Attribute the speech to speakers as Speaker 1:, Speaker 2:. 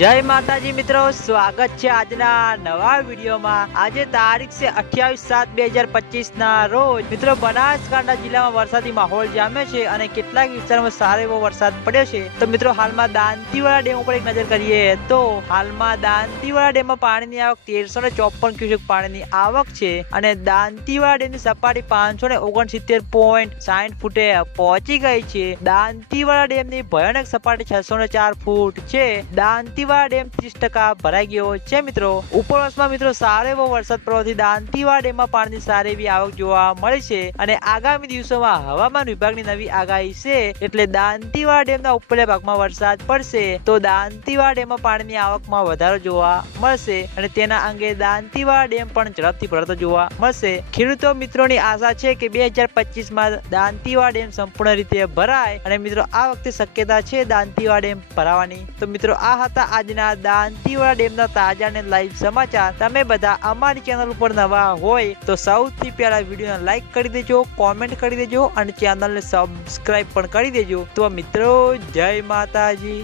Speaker 1: જય માતાજી મિત્રો, સ્વાગત છે આજના નવા વિડીયોમાં. આજે તારીખ છે અઠ્યાવીસ સાત બે હજાર પચીસ ના રોજ. મિત્રો, બનાસકાંઠા જિલ્લામાં વરસાદી માહોલ જામ્યો છે અને કેટલાક વિસ્તારોમાં સારો એવો વરસાદ પડ્યો છે. તો મિત્રો, હાલમાં દાંતીવાડા ડેમ ઉપર એક નજર કરીએ તો હાલમાં દાંતીવાડા ડેમમાં પાણીની આવક તેરસો ને ચોપન ક્યુસેક પાણીની આવક છે અને દાંતીવાડા ડેમની સપાટી પાંચસો ને ઓગણસિત્તેર પોઈન્ટ સાઠ ફૂટે પહોંચી ગઈ છે. દાંતીવાડા ડેમની ભયાનક સપાટી છસો ને ચાર ફૂટ છે. દાંતીવાડા ડેમ ત્રીસ ટકા ભરાઈ ગયો છે મિત્રો. ઉપરવાસમાં મિત્રો સારો એવો વરસાદ પડવાથી દાંતીવાડા ડેમમાં પાણીની સારી એવી આવક જોવા મળી છે અને આગામી દિવસોમાં હવામાન વિભાગની નવી આગાહી છે એટલે દાંતીવાડા ડેમના ઉપલા ભાગમાં વરસાદ પડશે તો દાંતીવાડા ડેમમાં પાણીની આવકમાં વધારો જોવા મળશે અને તેના અંગે દાંતીવાડા ડેમ પણ ઝડપથી ભરતો જોવા મળશે. ખેડૂતો મિત્રોની આશા છે કે બે હજાર પચીસમાં દાંતીવાડા ડેમ સંપૂર્ણ રીતે ભરાય અને મિત્રો આ વખતે શક્યતા છે દાંતીવાડા ડેમ ભરાવાની. તો મિત્રો આ હતા આજના દાંતીવાડા ડેમના તાજા અને લાઈવ સમાચાર તમે બધા અમારી ચેનલ ઉપર નવા હોય તો સૌથી પહેલા વિડીયોને લાઈક કરી દેજો કોમેન્ટ કરી દેજો અને ચેનલને સબસ્ક્રાઈબ પણ કરી દેજો. તો મિત્રો, જય માતાજી.